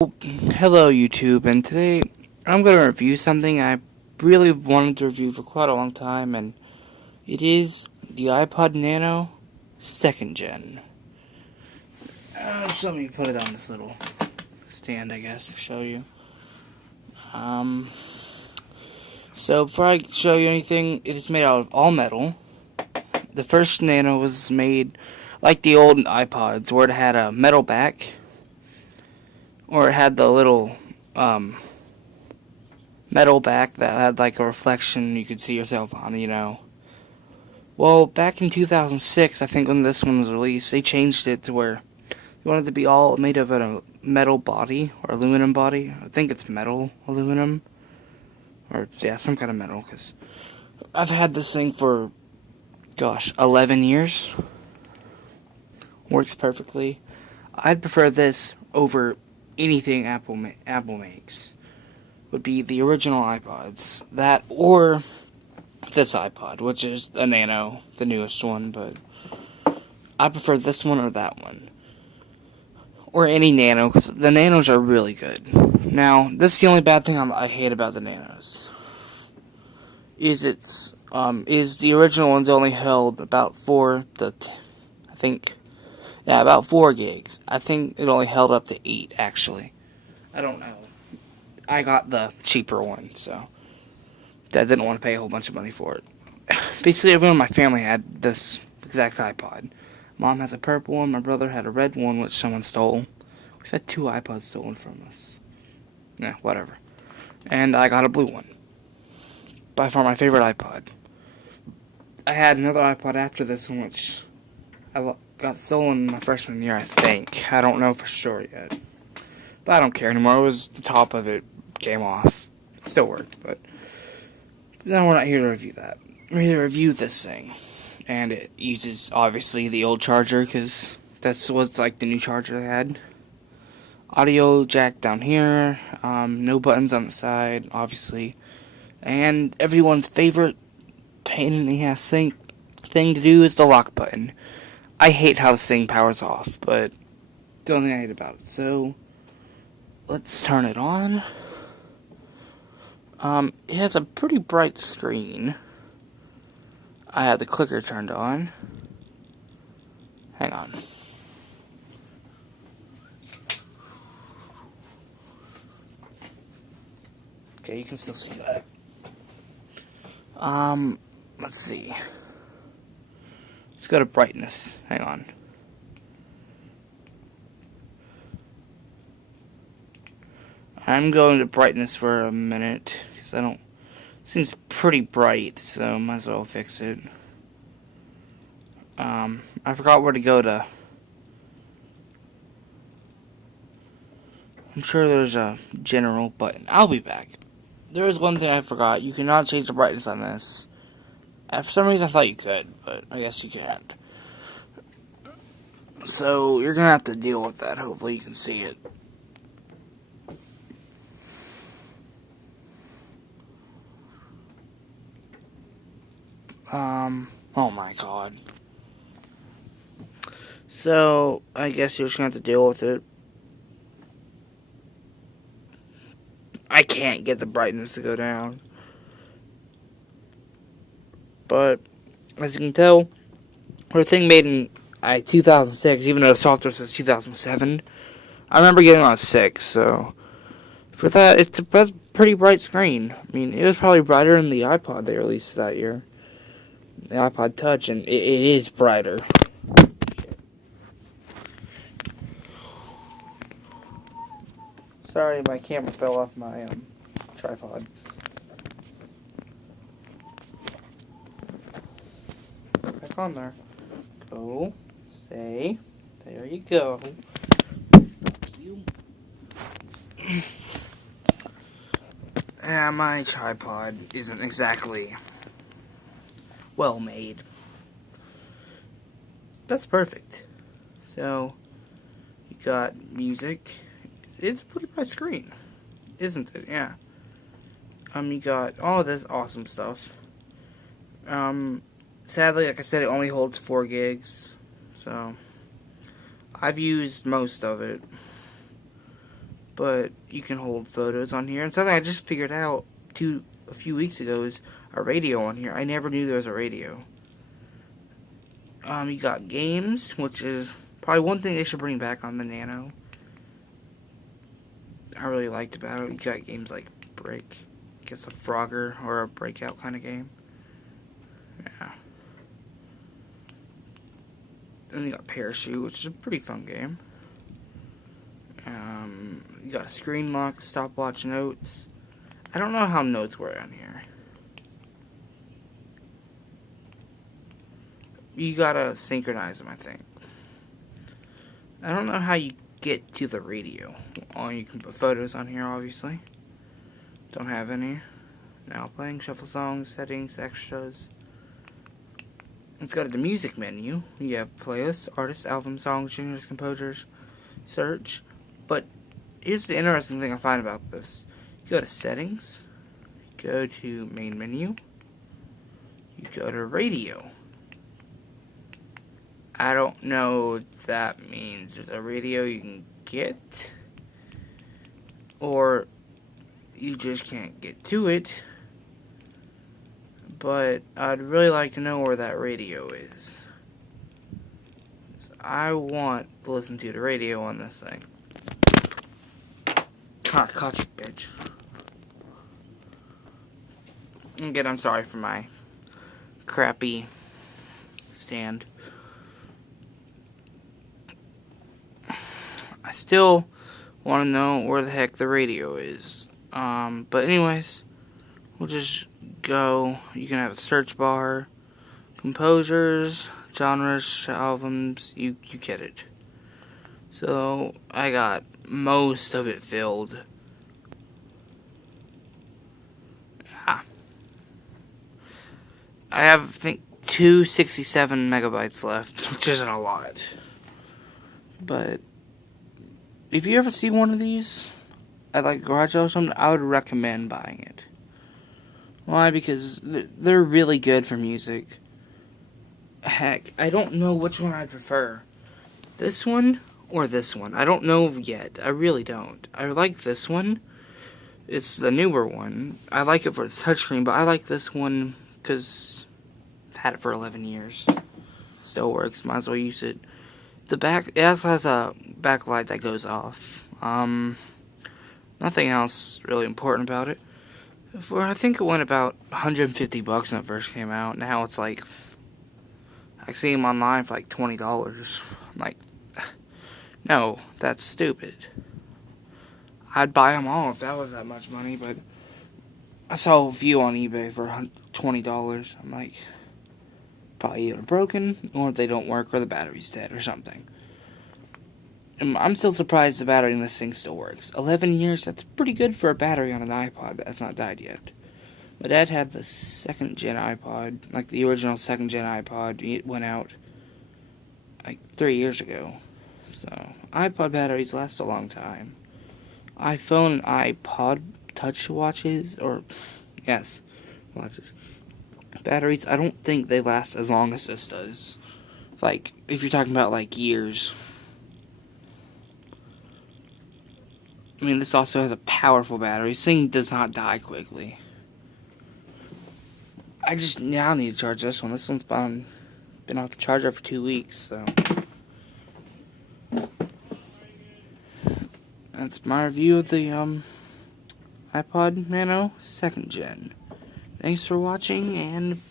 Hello YouTube, and today I'm going to review something I really wanted to review for quite a long time, and it is the iPod Nano 2nd Gen. Just let me put it on this little stand, I guess, to show you. So before I show you anything, it is made out of all metal. The first Nano was made like the old iPods, where it had a metal back, or it had the little, metal back that had like a reflection you could see yourself on. Well, back in 2006, I think when this one was released, they changed it to where they wanted it to be all made of a metal body or aluminum body. I think it's metal aluminum, or yeah, some kind of metal. Because I've had this thing for, 11 years. Works perfectly. I'd prefer this over anything Apple makes. Would be the original iPods. That or this iPod, which is a Nano, the newest one, but I prefer this one or that one. Or any Nano, because the Nanos are really good. Now, this is the only bad thing I hate about the Nanos. Is the original ones only held about about 4 gigs. I think it only held up to 8, actually. I don't know. I got the cheaper one, so I didn't want to pay a whole bunch of money for it. Basically, everyone in my family had this exact iPod. Mom has a purple one, my brother had a red one, which someone stole. We've had 2 iPods stolen from us. Yeah, whatever. And I got a blue one. By far my favorite iPod. I had another iPod after this one, which I got stolen in my freshman year, I think. I don't know for sure yet. But I don't care anymore. It was the top of it came off. Still worked, but no, we're not here to review that. We're here to review this thing. And it uses, obviously, the old charger, because that's what's like the new charger they had. Audio jack down here. No buttons on the side, obviously. And everyone's favorite pain in the ass thing to do is the lock button. I hate how this thing powers off, but the only thing I hate about it. So, let's turn it on. It has a pretty bright screen. I had the clicker turned on. Hang on. Okay, you can still see that. Let's see. Let's go to brightness. Hang on. I'm going to brightness for a minute, because it seems pretty bright, so might as well fix it. I forgot where to go to. I'm sure there's a general button. I'll be back. There is one thing I forgot. You cannot change the brightness on this. And for some reason I thought you could, but I guess you can't. So you're gonna have to deal with that. Hopefully you can see it. Oh my god. So, I guess you're just gonna have to deal with it. I can't get the brightness to go down. But, as you can tell, we're a thing made in 2006, even though the software says 2007. I remember getting on 6, so for that, it's a pretty bright screen. I mean, it was probably brighter than the iPod they released that year. The iPod Touch, and it is brighter. Sorry, my camera fell off my tripod. Back on there. Go. Stay. There you go. Fuck you. My tripod isn't exactly well made. That's perfect. So, you got music. It's a pretty bright screen, isn't it? Yeah. You got all this awesome stuff. Sadly, like I said, it only holds 4 gigs. So, I've used most of it. but you can hold photos on here. And something I just figured out a few weeks ago is a radio on here. I never knew there was a radio. You got games, which is probably one thing they should bring back on the Nano. I really liked about it. You got games like Break, I guess a Frogger or a Breakout kind of game. Yeah. Then you got Parachute, which is a pretty fun game. You got a screen lock, stopwatch, notes. I don't know how notes work on here. You gotta synchronize them, I think. I don't know how you get to the radio. You can put photos on here, obviously. Don't have any. Now playing, shuffle songs, settings, extras. It's got the music menu. You have playlists, artists, albums, songs, genres, composers, search. But here's the interesting thing I find about this. You go to settings, go to main menu, you go to radio. I don't know if that means there's a radio you can get, or you just can't get to it. But I'd really like to know where that radio is. I want to listen to the radio on this thing. Caught you, bitch. Again, I'm sorry for my crappy stand. I still want to know where the heck the radio is. But anyways, we'll just go. You can have a search bar, composers, genres, albums, you get it. So I got most of it filled. Yeah. I have, I think, 267 megabytes left, which isn't a lot. But if you ever see one of these at like a garage sale or something, I would recommend buying it. Why? Because they're really good for music. Heck, I don't know which one I prefer. This one or this one. I don't know yet. I really don't. I like this one. It's the newer one. I like it for its touchscreen, but I like this one because I've had it for 11 years. Still works. Might as well use it. The back, it also has a backlight that goes off. Nothing else really important about it. I think it went about $150 when it first came out. Now it's like, I see them online for like $20. I'm like, no, that's stupid. I'd buy them all if that was that much money, but I saw a few on eBay for $20. I'm like, probably either broken, or they don't work, or the battery's dead, or something. And I'm still surprised the battery in this thing still works. 11 years, that's pretty good for a battery on an iPod that's not died yet. My dad had the second-gen iPod, like the original second-gen iPod. It went out like 3 years ago. So, iPod batteries last a long time. iPhone and iPod touch watches, or, yes, watches. Batteries, I don't think they last as long as this does. Like, if you're talking about, like, years. I mean, this also has a powerful battery. This thing does not die quickly. I just now need to charge this one. This one's been off the charger for 2 weeks, so. That's my review of the iPod Nano 2nd Gen. Thanks for watching, and